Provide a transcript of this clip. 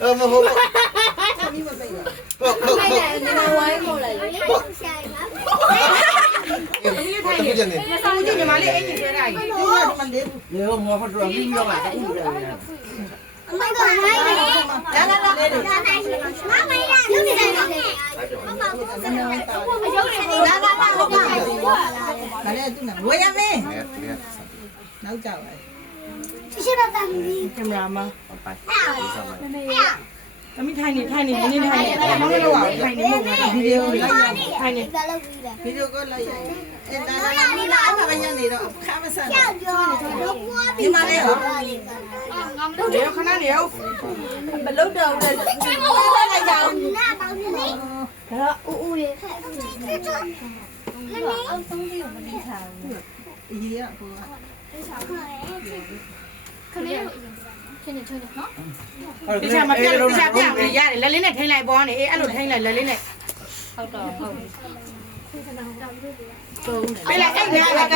မဟုတ်ဘူး သမီးမပိတ်ပါ ဟုတ်ဟုတ်ဟုတ် 你们玩过来了。 သမီးထိုင်နေတယ် ။ဆောင်းကြည့်ညီမလေးအင်ကြီးဆွဲလိုက်။ဒီကမလေးဘူး လေမောဖတ်တော့ပြီးတော့ပါတူတယ် 我们过来。 ။လာလာလာလေးတို့ 妈妈呀，有你在哪里？妈妈，我在那边。有你。 လာလာလာဟုတ်ပါဘူး။ဒါလည်းသူ့နာဝယ်ရမယ် နဲ့နဲ့ ။နောက်ကြောက်လိုက် 这些把咱们。 ကင်မရာမ ไปဒီဆောင်မယ် ။သမီးထိုင်နေနင်းထိုင်နေ။မလို့ပါဘူးထိုင်နေလို့ဗီဒီယိုလိုက်ရထိုင်နေ 在那边的。 ဗီဒီယိုကိုလိုက်ရ။အဲလာလာလာလာအခါမရနေတော့ခါမဆန်တော့ဒီမှာလေဟောလေခဏနေအောင်မလုတော့ဘူးလေလိုက်ကြအောင် 那帮你嘞。 ဒါတော့ 呜嘞。 အေးရဟို 可能有。听你听你哈。 တခြားမပြတ်လို့တခြားပြတ်လို့ရတယ်လက်လေးနဲ့ထိန်းလိုက်ပေါ်နေအေးအဲ့လိုထိန်းလိုက်လက်လေးနဲ့ 好的好的。 ပေးလိုက်အဲ့ဒါ